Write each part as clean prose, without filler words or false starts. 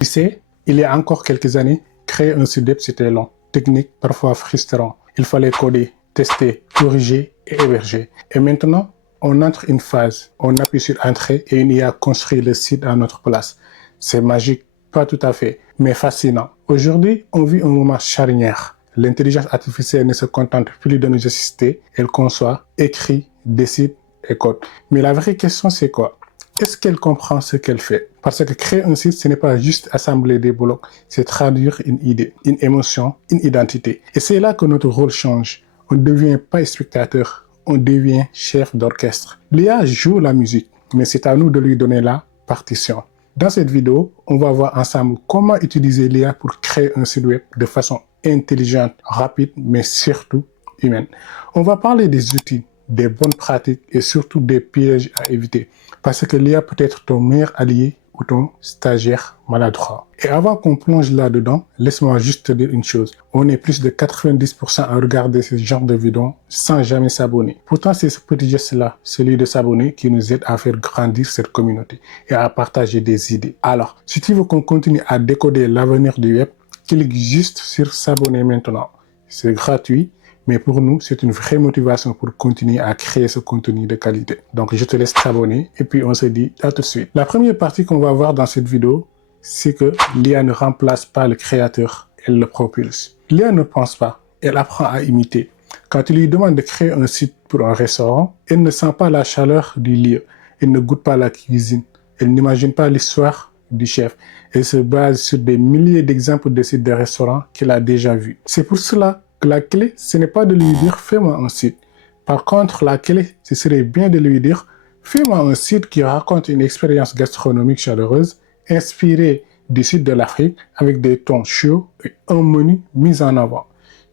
Tu sais, il y a encore quelques années, créer un site web c'était long, technique, parfois frustrant. Il fallait coder, tester, corriger et héberger. Et maintenant, on entre une phase, on appuie sur Entrée et une IA construit le site à notre place. C'est magique, pas tout à fait, mais fascinant. Aujourd'hui, on vit un moment charnière. L'intelligence artificielle ne se contente plus de nous assister, elle conçoit, écrit, décide et code. Mais la vraie question c'est quoi? Est-ce qu'elle comprend ce qu'elle fait? Parce que créer un site, ce n'est pas juste assembler des blocs, c'est traduire une idée, une émotion, une identité. Et c'est là que notre rôle change. On ne devient pas spectateur, on devient chef d'orchestre. L'IA joue la musique, mais c'est à nous de lui donner la partition. Dans cette vidéo, on va voir ensemble comment utiliser l'IA pour créer un site web de façon intelligente, rapide, mais surtout humaine. On va parler des outils, des bonnes pratiques et surtout des pièges à éviter. Parce que l'IA peut être ton meilleur allié ou ton stagiaire maladroit. Et avant qu'on plonge là-dedans, laisse-moi juste te dire une chose. On est plus de 90% à regarder ce genre de vidéos sans jamais s'abonner. Pourtant, c'est ce petit geste-là, celui de s'abonner, qui nous aide à faire grandir cette communauté et à partager des idées. Alors, si tu veux qu'on continue à décoder l'avenir du web, clique juste sur s'abonner maintenant. C'est gratuit. Mais pour nous, c'est une vraie motivation pour continuer à créer ce contenu de qualité. Donc, je te laisse t'abonner et puis on se dit à tout de suite. La première partie qu'on va voir dans cette vidéo, c'est que l'IA ne remplace pas le créateur, elle le propulse. L'IA ne pense pas, elle apprend à imiter. Quand tu lui demandes de créer un site pour un restaurant, elle ne sent pas la chaleur du lieu, elle ne goûte pas la cuisine, elle n'imagine pas l'histoire du chef. Elle se base sur des milliers d'exemples de sites de restaurants qu'elle a déjà vus. C'est pour cela que la clé, ce n'est pas de lui dire « fais-moi un site ». Par contre, la clé, ce serait bien de lui dire « fais-moi un site qui raconte une expérience gastronomique chaleureuse, inspirée du sud de l'Afrique, avec des tons chauds et un menu mis en avant ».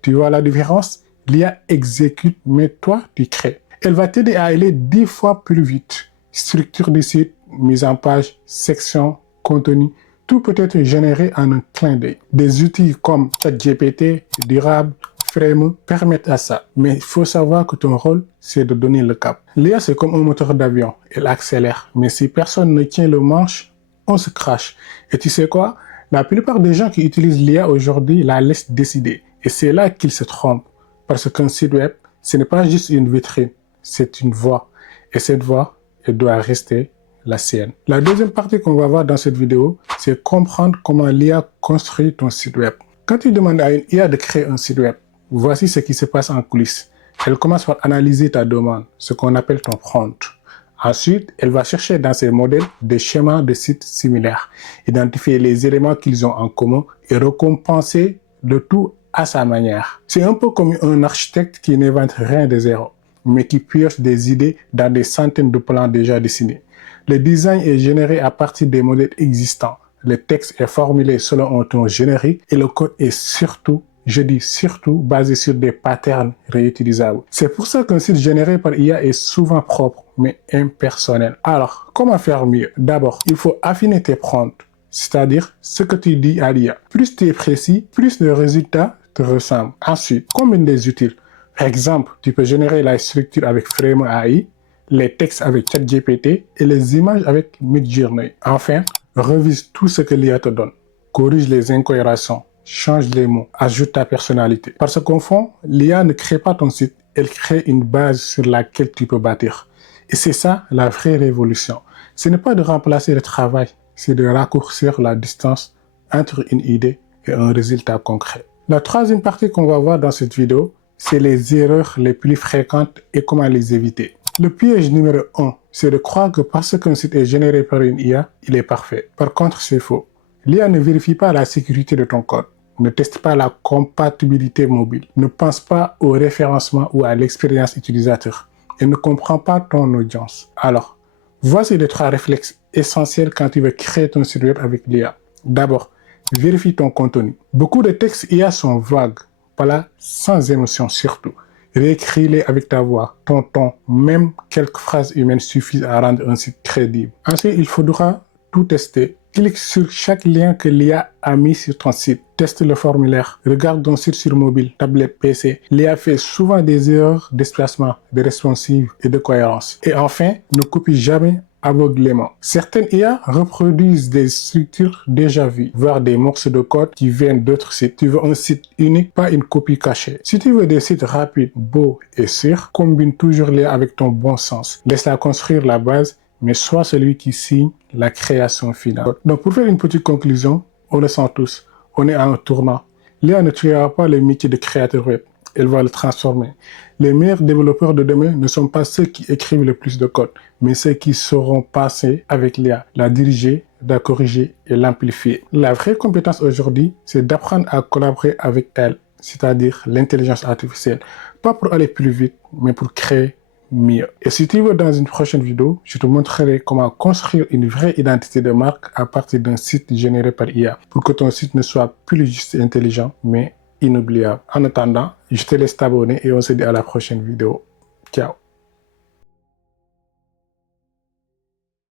Tu vois la différence? L'IA exécute, mais toi, tu crées. Elle va t'aider à aller 10 fois plus vite. Structure du site, mise en page, section, contenu, tout peut être généré en un clin d'œil. Des outils comme ChatGPT, Durable, Frame permettent à ça. Mais il faut savoir que ton rôle, c'est de donner le cap. L'IA, c'est comme un moteur d'avion. Elle accélère. Mais si personne ne tient le manche, on se crache. Et tu sais quoi? La plupart des gens qui utilisent l'IA aujourd'hui la laissent décider. Et c'est là qu'ils se trompent. Parce qu'un site web, ce n'est pas juste une vitrine. C'est une voix. Et cette voix, elle doit rester la sienne. La deuxième partie qu'on va voir dans cette vidéo, c'est comprendre comment l'IA construit ton site web. Quand tu demandes à une IA de créer un site web, voici ce qui se passe en coulisses. Elle commence par analyser ta demande, ce qu'on appelle ton prompt. Ensuite, elle va chercher dans ses modèles des schémas de sites similaires, identifier les éléments qu'ils ont en commun et récompenser le tout à sa manière. C'est un peu comme un architecte qui n'invente rien de zéro, mais qui pioche des idées dans des centaines de plans déjà dessinés. Le design est généré à partir des modèles existants. Le texte est formulé selon un ton générique et le code est surtout, je dis surtout, basé sur des patterns réutilisables. C'est pour ça qu'un site généré par IA est souvent propre, mais impersonnel. Alors, comment faire mieux? D'abord, il faut affiner tes prompts, c'est-à-dire ce que tu dis à l'IA. Plus tu es précis, plus le résultat te ressemble. Ensuite, combine des utiles. Par exemple, tu peux générer la structure avec Frame AI, les textes avec ChatGPT et les images avec Midjourney. Enfin, revise tout ce que l'IA te donne. Corrige les incohérences, change les mots, ajoute ta personnalité. Parce qu'au fond, l'IA ne crée pas ton site, elle crée une base sur laquelle tu peux bâtir. Et c'est ça la vraie révolution. Ce n'est pas de remplacer le travail, c'est de raccourcir la distance entre une idée et un résultat concret. La troisième partie qu'on va voir dans cette vidéo, c'est les erreurs les plus fréquentes et comment les éviter. Le piège numéro 1, c'est de croire que parce qu'un site est généré par une IA, il est parfait. Par contre, c'est faux. L'IA ne vérifie pas la sécurité de ton code, ne teste pas la compatibilité mobile, ne pense pas au référencement ou à l'expérience utilisateur et ne comprend pas ton audience. Alors, voici les 3 réflexes essentiels quand tu veux créer ton site web avec l'IA. D'abord, vérifie ton contenu. Beaucoup de textes IA sont vagues, voilà, sans émotion surtout. Réécris-les avec ta voix, ton ton, même quelques phrases humaines suffisent à rendre un site crédible. Ensuite, il faudra tout tester. Clique sur chaque lien que l'IA a mis sur ton site. Teste le formulaire. Regarde ton site sur mobile, tablette, PC. L'IA fait souvent des erreurs d'espacement, de responsive et de cohérence. Et enfin, ne copie jamais aveuglément. Certaines IA reproduisent des structures déjà vues, voire des morceaux de code qui viennent d'autres sites. Tu veux un site unique, pas une copie cachée. Si tu veux des sites rapides, beaux et sûrs, combine toujours l'IA avec ton bon sens. Laisse-la construire la base, mais sois celui qui signe la création finale. Donc pour faire une petite conclusion, on le sent tous, on est à un tournant. L'IA ne tuera pas le métier de créateur web. Elle va le transformer. Les meilleurs développeurs de demain ne sont pas ceux qui écrivent le plus de code, mais ceux qui sauront passer avec l'IA, la diriger, la corriger et l'amplifier. La vraie compétence aujourd'hui, c'est d'apprendre à collaborer avec elle, c'est-à-dire l'intelligence artificielle. Pas pour aller plus vite, mais pour créer mieux. Et si tu veux, dans une prochaine vidéo, je te montrerai comment construire une vraie identité de marque à partir d'un site généré par IA, pour que ton site ne soit plus juste intelligent, mais inoubliable. En attendant, je te laisse t'abonner et on se dit à la prochaine vidéo. Ciao.